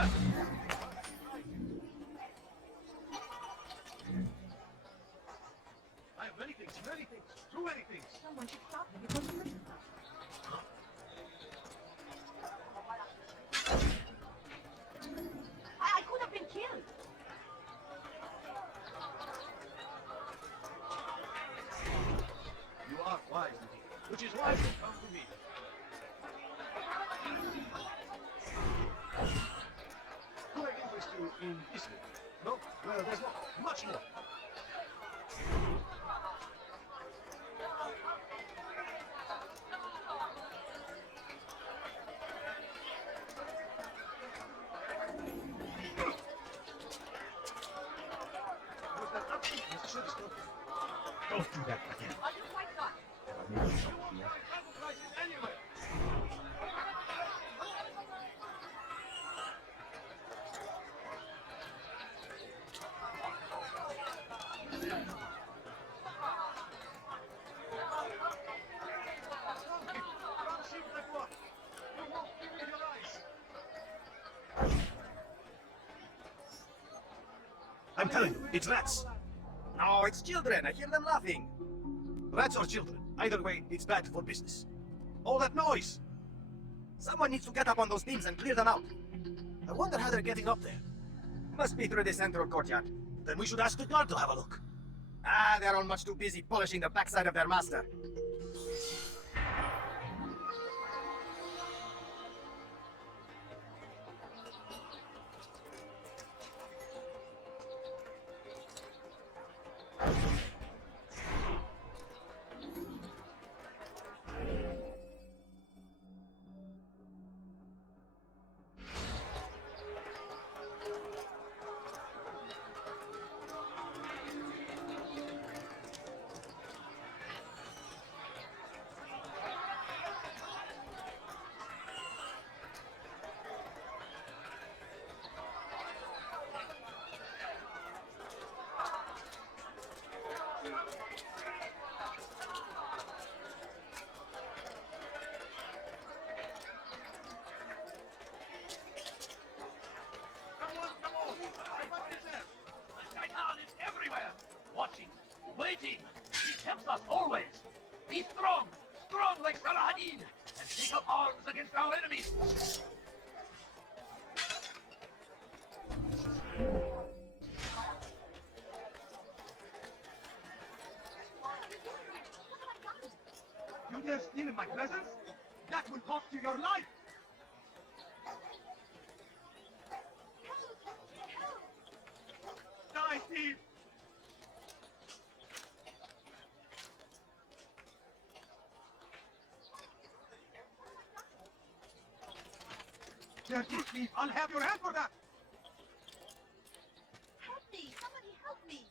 I have many things, too many things. Someone should stop me before you leave. I could have been killed. You are wise, indeed, which is why you come to me. Do I interest you in history? No? Well, there's more, much more. Don't do that again. I'll do my best. You won't find travel prices anywhere. I'm telling you, it's rats. No, it's children. I hear them laughing. Rats or children. Either way, it's bad for business. All that noise. Someone needs to get up on those beams and clear them out. I wonder how they're getting up there. Must be through the central courtyard. Then we should ask the guard to have a look. Ah, they're all much too busy polishing the backside of their master. Watching, waiting. He helps us always. Be strong, strong like Salah Hadid, and take up arms against our enemies. You dare steal in my presence? That will cost you your life! Die, thief! Dirty thief! I'll have your hand for that! Help me! Somebody help me!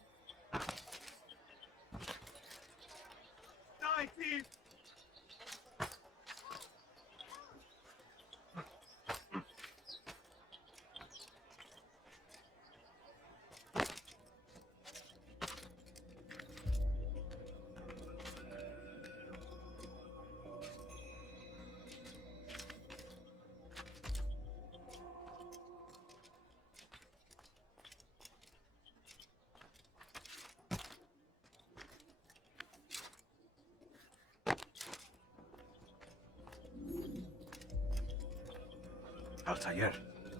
Die, thief! Altair,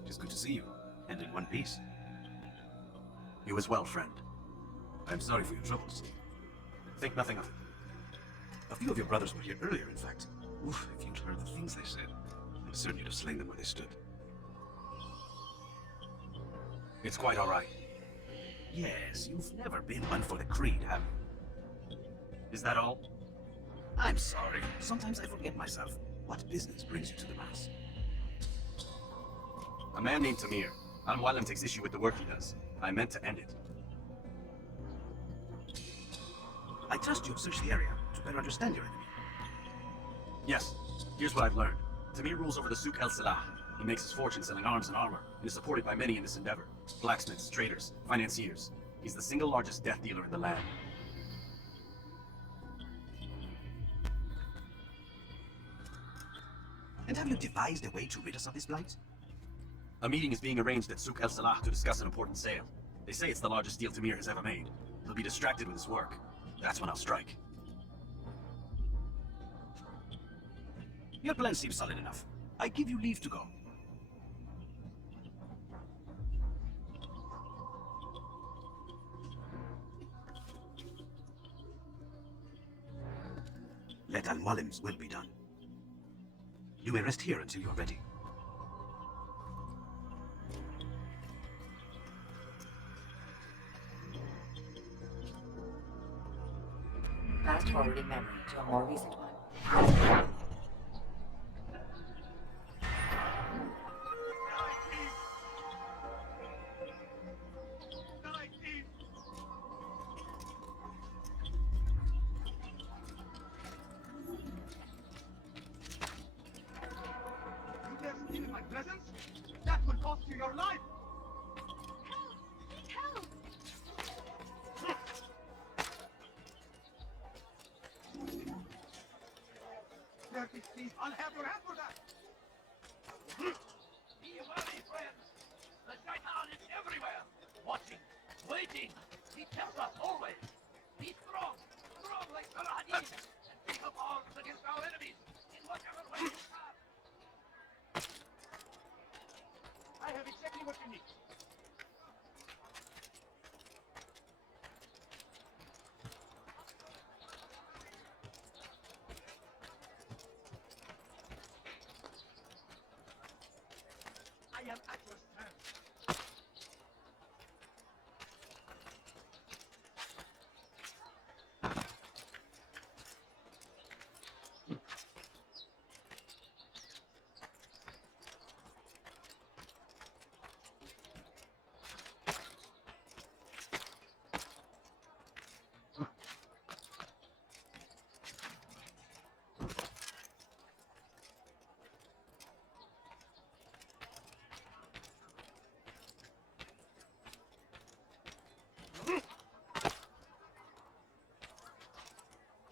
it is good to see you, and in one piece. You as well, friend. I am sorry for your troubles. Think nothing of it. A few of your brothers were here earlier, in fact. Oof, if you'd heard the things they said, I'm certain you'd have slain them where they stood. It's quite all right. Yes, you've never been one for the creed, have you? Is that all? I'm sorry. Sometimes I forget myself. What business brings you to the Mass? A man named Tamir. Al-Mualim takes issue with the work he does. I meant to end it. I trust you have searched the area to better understand your enemy. Yes. Here's what I've learned. Tamir rules over the Souk el-Salah. He makes his fortune selling arms and armor, and is supported by many in this endeavor. Blacksmiths, traders, financiers. He's the single largest death dealer in the land. And have you devised a way to rid us of this blight? A meeting is being arranged at Souk El Salah to discuss an important sale. They say it's the largest deal Tamir has ever made. He'll be distracted with his work. That's when I'll strike. Your plan seems solid enough. I give you leave to go. Let Al-Mualim's will be done. You may rest here until you're ready. Fast forwarding memory to a more recent one. You dare steal in my presence? That will cost you your life! Help! Dirty thief, I'll have your hand for that! Be wary, friends. The shaitan is everywhere. Watching, waiting. He tells us always. Be strong, strong like Saladin, and take up arms against our enemies in whatever way you can. I have exactly what you need. I am at your service.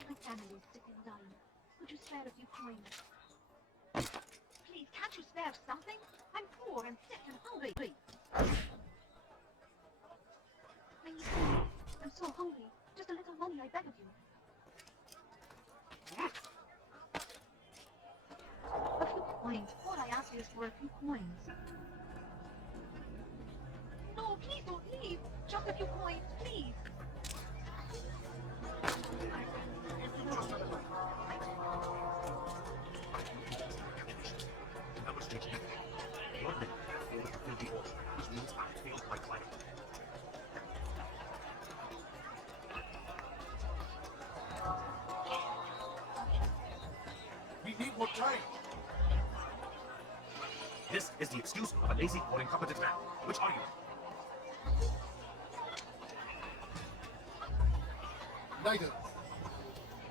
My family is sick and dying. Could you spare a few coins? Please, can't you spare something? I'm poor and sick and hungry. Please, I'm so hungry. Just a little money, I beg of you. A few coins. All I ask is for a few coins. No, please don't leave. Just a few coins, please. That was tricky. Your men failed to fulfill the order, which means I failed my client. We need more time. This is the excuse of a lazy or incompetent man. Which are you? Neither.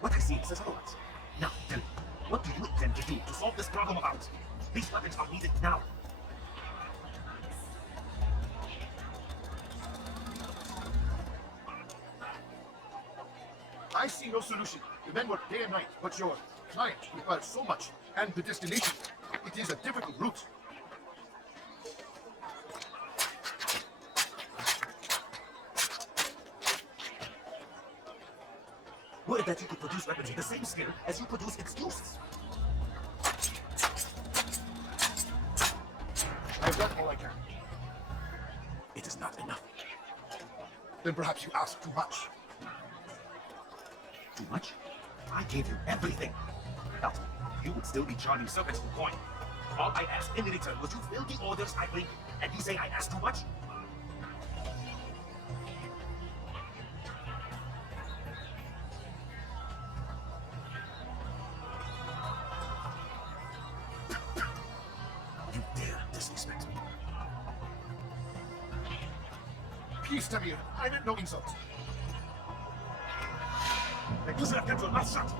What I see says otherwise. Now, tell me, what do you intend to do to solve this problem of ours? These weapons are needed now. I see no solution. The men work day and night, but your client requires so much, and the destination, it is a difficult route. Were it that you could produce weapons with the same skill as you produce excuses. I've done all I can. It is not enough. Then perhaps you ask too much. Too much? I gave you everything. Without me, you would still be charging servants for coin. All I asked in return was you fill the orders I bring, and you say I asked too much? You dare disrespect me. Peace, Tamir. I meant no insult. You should have kept your mouth shut.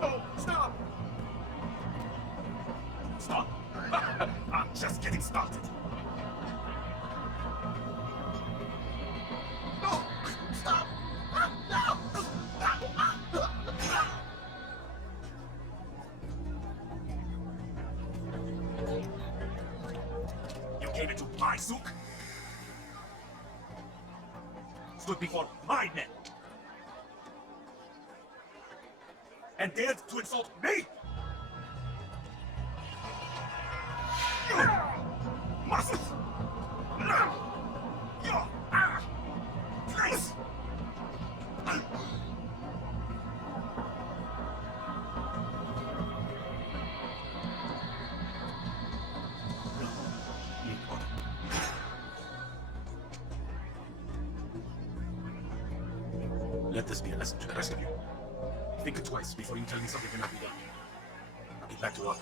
No, stop! Stop. I'm just getting started. No! Stop! No! came into my souk, stood before my men, and dared to insult me! Must! Please! Let this be a lesson to the rest of you. Think it twice before you tell me something cannot be done. I'll get back to work.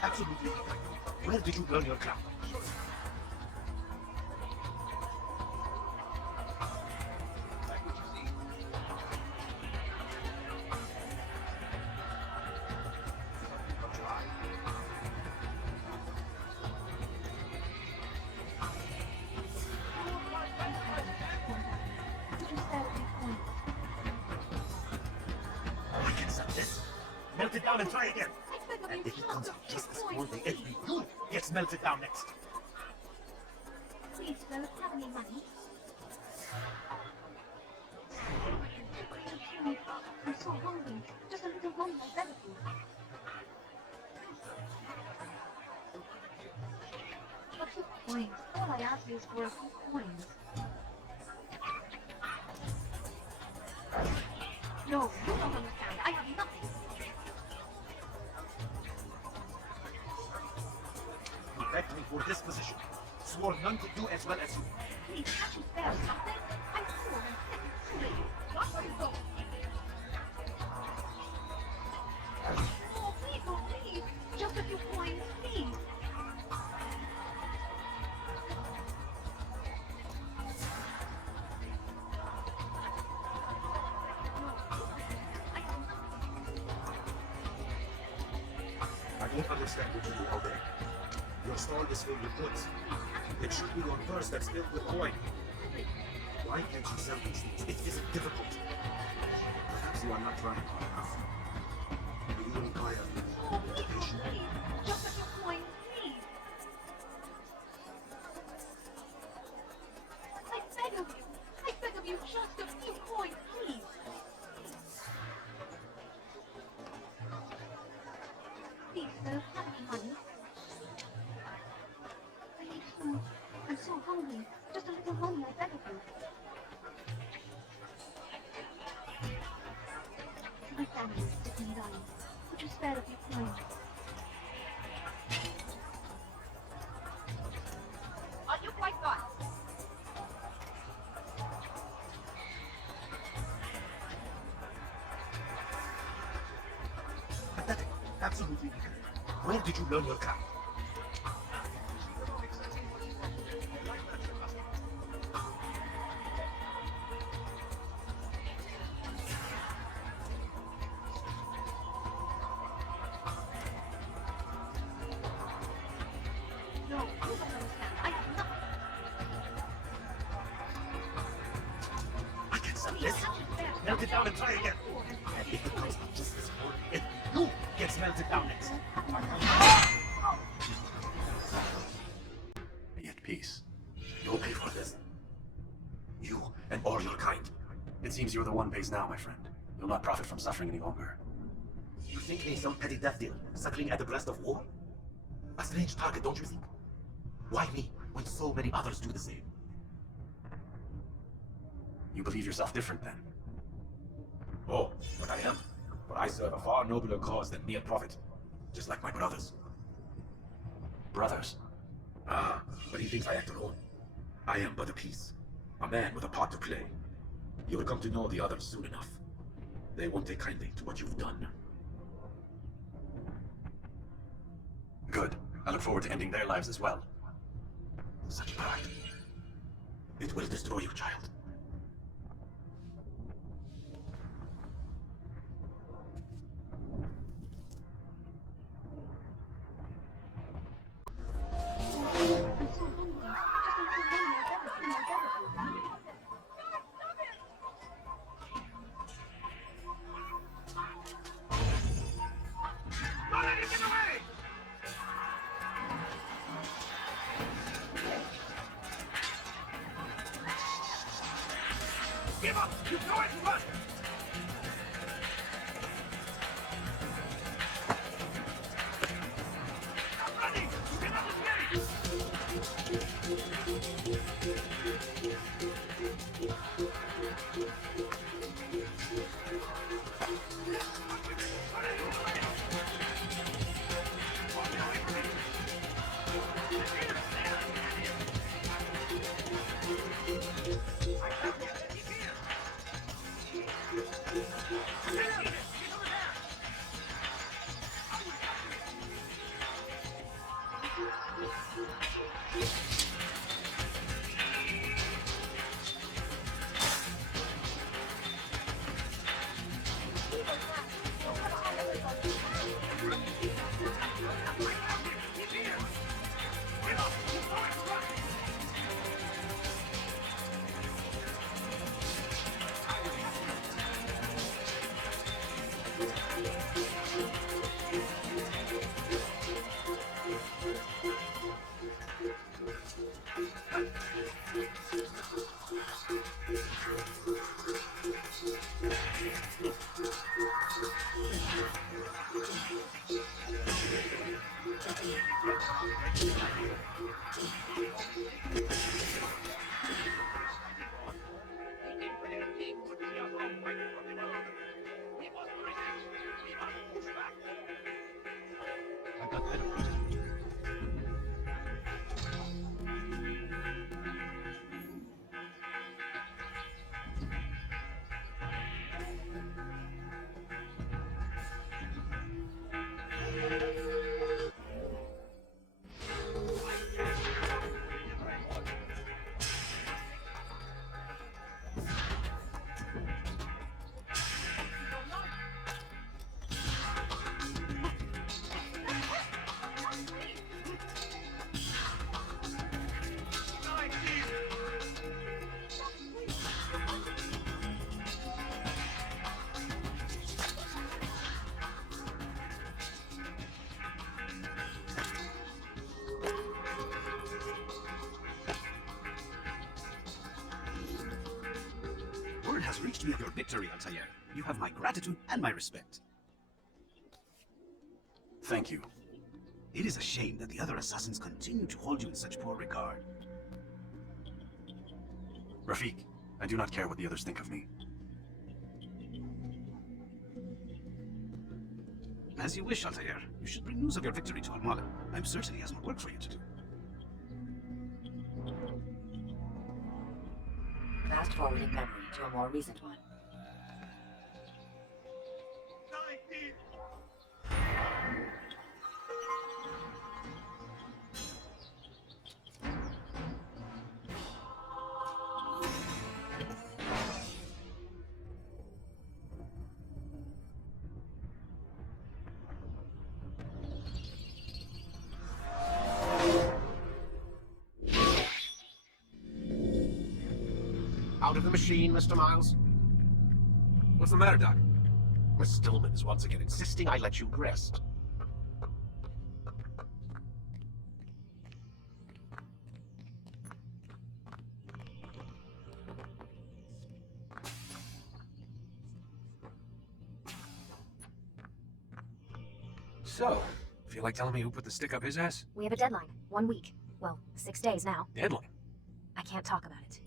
Absolutely. Where did you learn your craft? I can stop this. Melt it down and try again. And if it comes out just as poorly, you gets melted down next. Please, sir, have any money? I'm so hungry. Just a little longer, better food. A few coins. All I ask is for a few coins. No, you don't understand. I have nothing. You begged me for this position. Swore none could do as well as you. Please, can't you spare something? I'm poor and sick and silly. Not where you go. Oh, please. Just a few coins, please. I don't understand what you do all day. Your stall is filled with goods. It should be your purse that's filled with coin. Why can't you sell these things? It isn't difficult. Perhaps you are not trying hard enough. Do you require Oh, please. Just a few coins, please. I beg of you, just a few coins, please. Please, sir, have any money? I need food. I'm so hungry. Just a little money, I beg of you. My family is sick and dying. Could you spare a few coins? Are you quite done? pathetic? Absolutely. Where did you learn your craft? No, you don't understand. I have nothing. I can sell this. Melt it down and try again. And if it comes out just as poorly, it you gets melted down next. Be at peace. You'll pay for this. You and all your kind. It seems you're the one base now, my friend. You'll not profit from suffering any longer. You think me some petty death deal, suckling at the breast of war? A strange target, don't you think? Why me, when so many others do the same? You believe yourself different, then? Oh, but I am. For I serve a far nobler cause than mere profit. Just like my brothers. Brothers. Ah, but he thinks I act alone. I am but a piece. A man with a part to play. You will come to know the others soon enough. They won't take kindly to what you've done. Good. I look forward to ending their lives as well. Such an act. It will destroy you, child. I'm so hungry. Just ate so many, I'll never see my brother. Don't let him get away! Give up! You know it first! Stop running! You cannot escape! Word has reached me of your victory, Altair. You have my gratitude and my respect. Thank you. It is a shame that the other assassins continue to hold you in such poor regard. Rafiq, I do not care what the others think of me. As you wish, Altair. You should bring news of your victory to Al-Mala. I'm certain he has more work for you to do. Fast forwarding memory to a more recent one. Out of the machine, Mr. Miles? What's the matter, Doc? Miss Stillman is once again insisting I let you rest. So, feel like telling me who put the stick up his ass? We have a deadline. 1 week. Well, 6 days now. Deadline. I can't talk about it.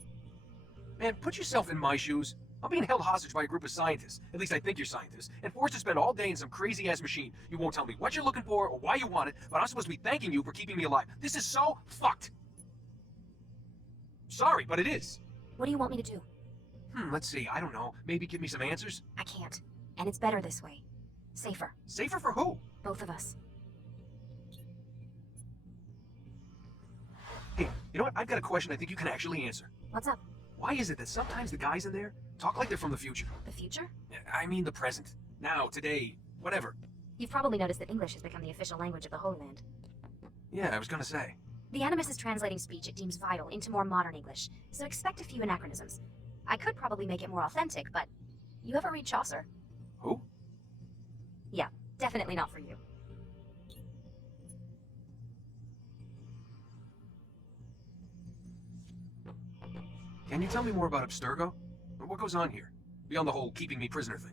Man, put yourself in my shoes. I'm being held hostage by a group of scientists, at least I think you're scientists, and forced to spend all day in some crazy-ass machine. You won't tell me what you're looking for or why you want it, but I'm supposed to be thanking you for keeping me alive. This is so fucked! Sorry, but it is. What do you want me to do? Let's see, I don't know. Maybe give me some answers? I can't. And it's better this way. Safer. Safer for who? Both of us. Hey, you know what? I've got a question I think you can actually answer. What's up? Why is it that sometimes the guys in there talk like they're from the future? The future? I mean the present. Now, today, whatever. You've probably noticed that English has become the official language of the Holy Land. Yeah, I was gonna say. The Animus is translating speech it deems vital into more modern English, so expect a few anachronisms. I could probably make it more authentic, but you ever read Chaucer? Who? Yeah, definitely not for you. Can you tell me more about Abstergo? What goes on here? Beyond the whole keeping me prisoner thing.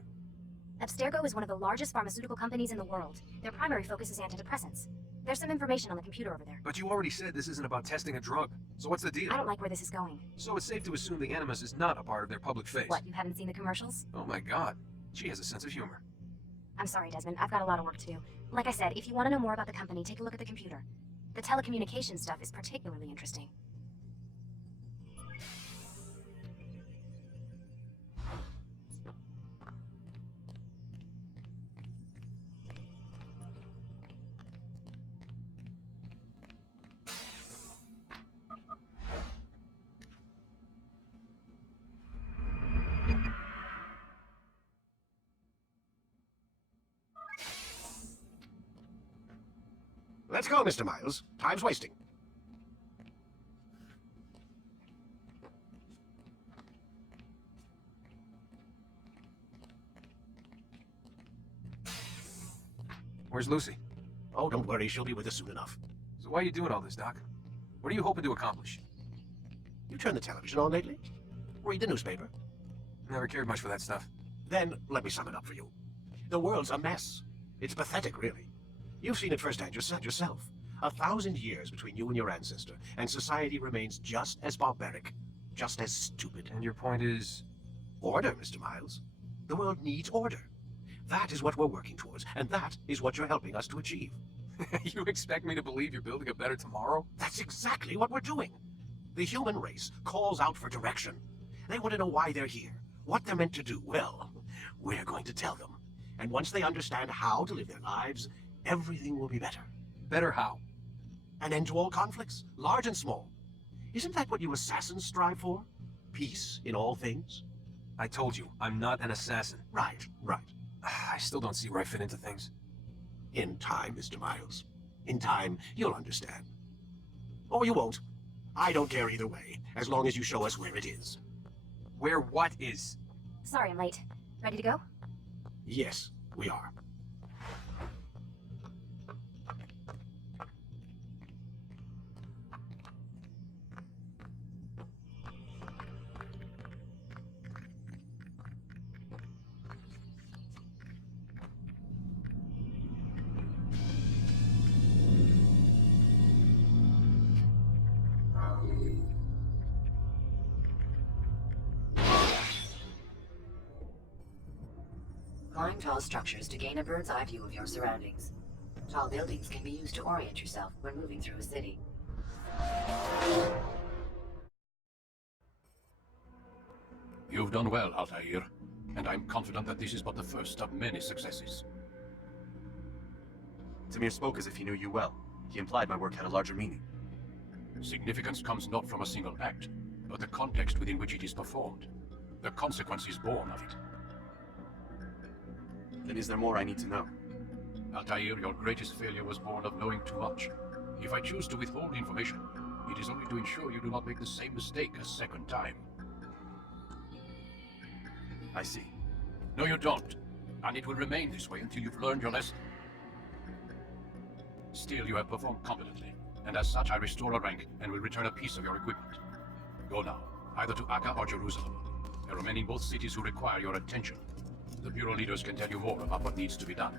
Abstergo is one of the largest pharmaceutical companies in the world. Their primary focus is antidepressants. There's some information on the computer over there. But you already said this isn't about testing a drug. So what's the deal? I don't like where this is going. So it's safe to assume the Animus is not a part of their public face. What, you haven't seen the commercials? Oh my god. She has a sense of humor. I'm sorry, Desmond. I've got a lot of work to do. Like I said, if you want to know more about the company, take a look at the computer. The telecommunications stuff is particularly interesting. Let's go, Mr. Miles. Time's wasting. Where's Lucy? Oh, don't worry. She'll be with us soon enough. So why are you doing all this, Doc? What are you hoping to accomplish? You turn the television on lately? Read the newspaper? Never cared much for that stuff. Then let me sum it up for you. The world's a mess. It's pathetic, really. You've seen it firsthand yourself. 1,000 years between you and your ancestor, and society remains just as barbaric, just as stupid. And your point is? Order, Mr. Miles. The world needs order. That is what we're working towards, and that is what you're helping us to achieve. You expect me to believe you're building a better tomorrow? That's exactly what we're doing. The human race calls out for direction. They want to know why they're here, what they're meant to do. Well, we're going to tell them. And once they understand how to live their lives, everything will be better. Better how? An end to all conflicts, large and small. Isn't that what you assassins strive for? Peace in all things? I told you, I'm not an assassin. Right. I still don't see where I fit into things. In time, Mr. Miles. In time, you'll understand. Or you won't. I don't care either way, as long as you show us where it is. Where what is? Sorry I'm late. Ready to go? Yes, we are. Climb tall structures to gain a bird's eye view of your surroundings. Tall buildings can be used to orient yourself when moving through a city. You've done well, Altair, and I'm confident that this is but the first of many successes. Tamir spoke as if he knew you well. He implied my work had a larger meaning. Significance comes not from a single act, but the context within which it is performed. The consequences born of it. Then is there more I need to know? Altair, your greatest failure was born of knowing too much. If I choose to withhold information, it is only to ensure you do not make the same mistake a second time. I see. No, you don't. And it will remain this way until you've learned your lesson. Still, you have performed competently, and as such I restore a rank and will return a piece of your equipment. Go now, either to Akka or Jerusalem. There are men in both cities who require your attention. The Bureau leaders can tell you more about what needs to be done.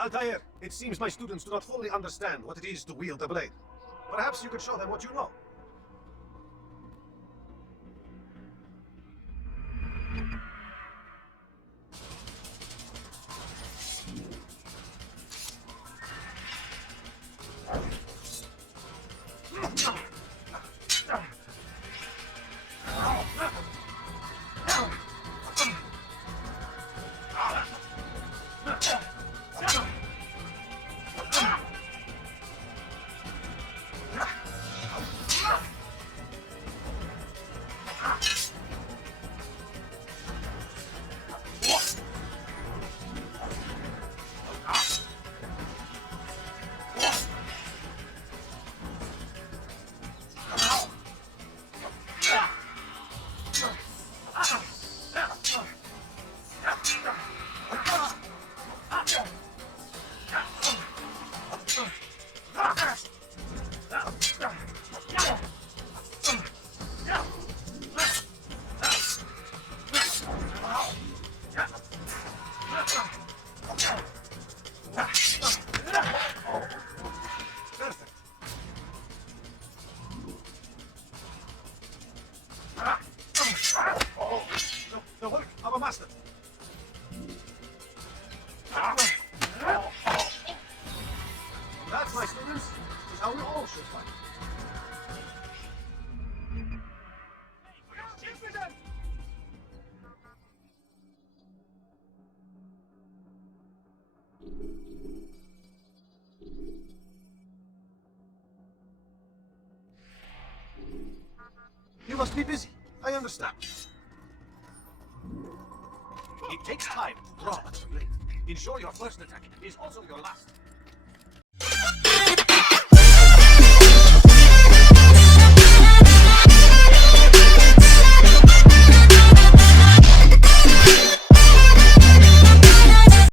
Altair, it seems my students do not fully understand what it is to wield a blade. Perhaps you could show them what you know. The work of a master. That, my students, is how we all should fight. You must be busy. I understand. It takes time to draw a blade. Ensure your first attack is also your last.